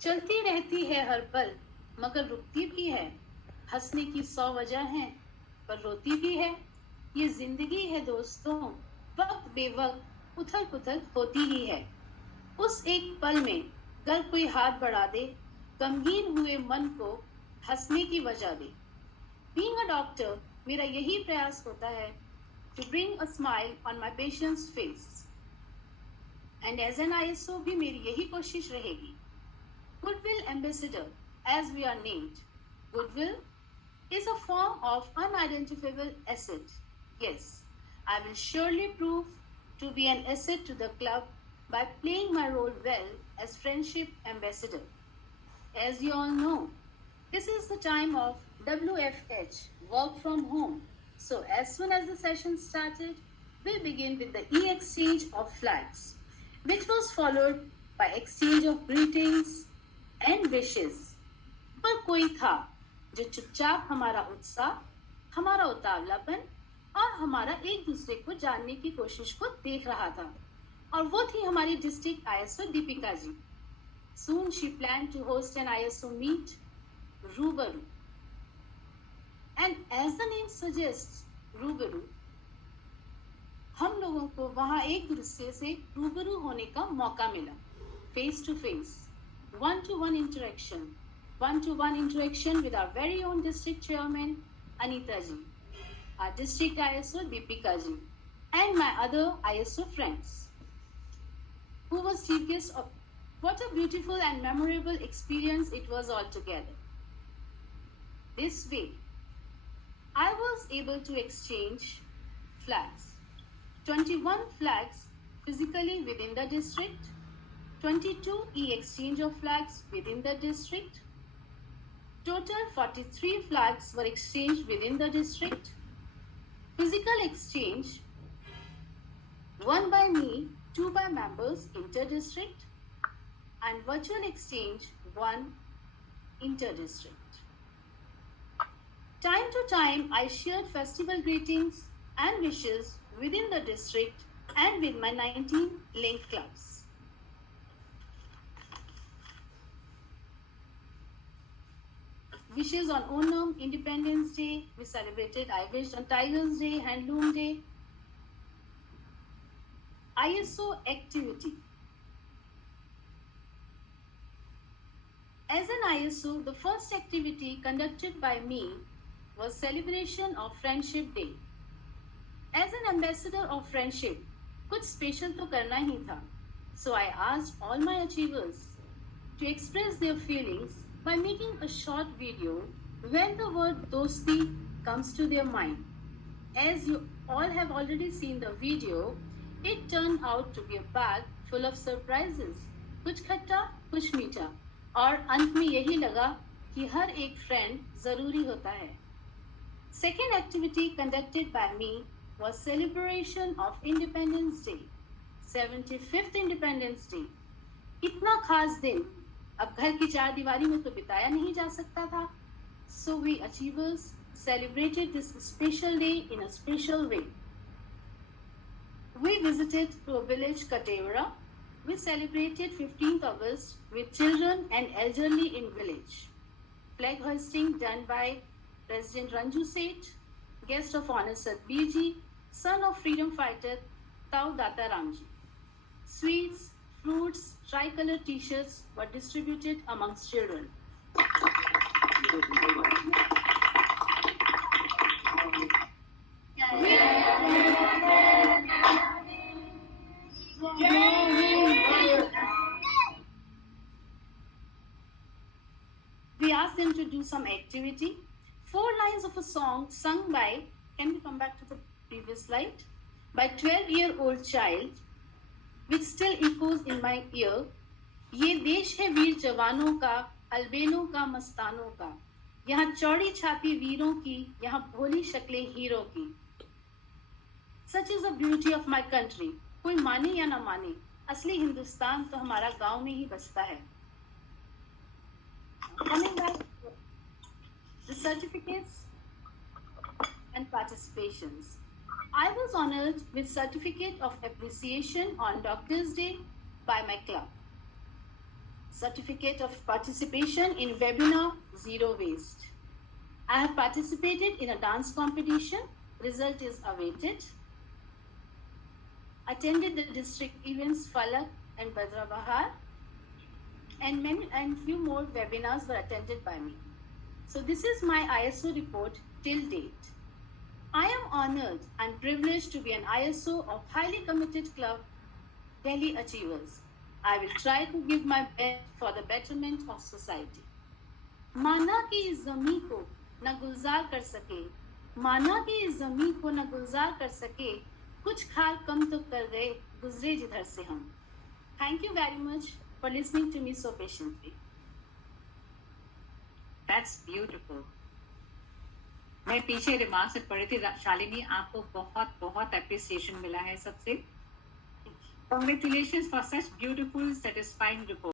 चलती रहती है हर पल मगर रुकती भी है, हंसने की 100 वजह हैं पर रोती भी है। ये जिंदगी है दोस्तों, वक्त बेवक्त उथल पुथल होती ही है। उस एक पल में अगर कोई हाथ बढ़ा दे, गमगीन हुए मन को हंसने की वजह दे। बीइंग अ डॉक्टर, मेरा यही प्रयास होता है to bring a smile on my patient's face. And as an ISO भी मेरी यही कोशिश रहेगी। Goodwill Ambassador, as we are named, goodwill is a form of unidentifiable asset. Yes, I will surely prove to be an asset to the club by playing my role well as friendship ambassador. As you all know, this is the time of WFH, work from home. So as soon as the session started, we begin with the e-exchange of flags, which was followed by exchange of greetings and wishes. पर कोई था जो चुपचाप हमारा उत्साह, हमारा उतावलापन और हमारा एक दूसरे को जानने की कोशिश को देख रहा था, और वो थी हमारी district ISO Deepika ji. Soon she planned to host an ISO meet, रूबरू. And as the name suggests, रूबरू, हम लोगों को वहां एक दूसरे से रूबरू होने का मौका मिला. Face to face, one-to-one interaction with our very own district chairman, Anita ji, our district ISO, Deepika ji, and my other ISO friends, who was chief guest of. What a beautiful and memorable experience it was altogether. This way, I was able to exchange flags. 21 flags physically within the district, 22 e-exchange of flags within the district. Total 43 flags were exchanged within the district. Physical exchange, 1 by me, 2 by members inter-district, and virtual exchange, 1 inter-district. Time to time, I shared festival greetings and wishes within the district and with my 19 linked clubs. Wishes on Onam, Independence Day, we celebrated. I wished on Tigers Day, Handloom Day. ISO activity. As an ISO, the first activity conducted by me was celebration of Friendship Day. As an ambassador of friendship, कुछ special तो करना ही था. So I asked all my achievers to express their feelings by making a short video when the word dosti comes to their mind. As you all have already seen the video, it turned out to be a bag full of surprises. कुछ खट्टा, कुछ मीठा, और अंत में यही लगा कि हर एक friend जरूरी होता है. Second activity conducted by me was celebration of Independence Day, 75th Independence Day. इतना खास दिन अब घर की चार दीवारी में तो बिताया नहीं जा सकता था. So we achievers celebrated this special day in a special way. We visited to a village, Katewara. We celebrated 15th August with children and elderly in village. Flag hoisting done by President Ranju Seth, guest of honor Satbir ji, son of freedom fighter Tau Data Ramji. Sweets, fruits, tricolor t-shirts were distributed amongst children. We asked them to do some activity. 4 lines of a song sung by, can we come back to the previous slide? By 12-year-old child, which still echoes in my ear. ये देश है वीर जवानों का, अलबेलों का, मस्तानों का. यहाँ चौड़ी छाती वीरों की, यहाँ भोली शक्लें हीरों की. Such is the beauty of my country. कोई माने या ना माने, असली हिंदुस्तान तो हमारा गांव में ही बसता है. Coming back, the certificates and participations. I was honored with certificate of appreciation on Doctor's Day by my club. certificate of participation in webinar Zero Waste. I have participated in a dance competition. Result is awaited. Attended the district events Falak and Badra Bahar, and few more webinars were attended by me. So this is my ISO report till date. I am honored and privileged to be an ISO of highly committed club, Delhi Achievers. I will try to give my best for the betterment of society. माना कि इस ज़मीं को न गुलजार कर सके, माना कि इस ज़मीं को न गुलजार कर सके, कुछ खाल कम तो कर गए, गुजरे जिधर से हम. Thank you very much for listening to me so patiently. That's beautiful. मैं पीछे रिमार्क से पढ़ी थी शालिनी, आपको बहुत बहुत एप्रिसिएशन मिला है सबसे. Congratulations for such beautiful, satisfying report.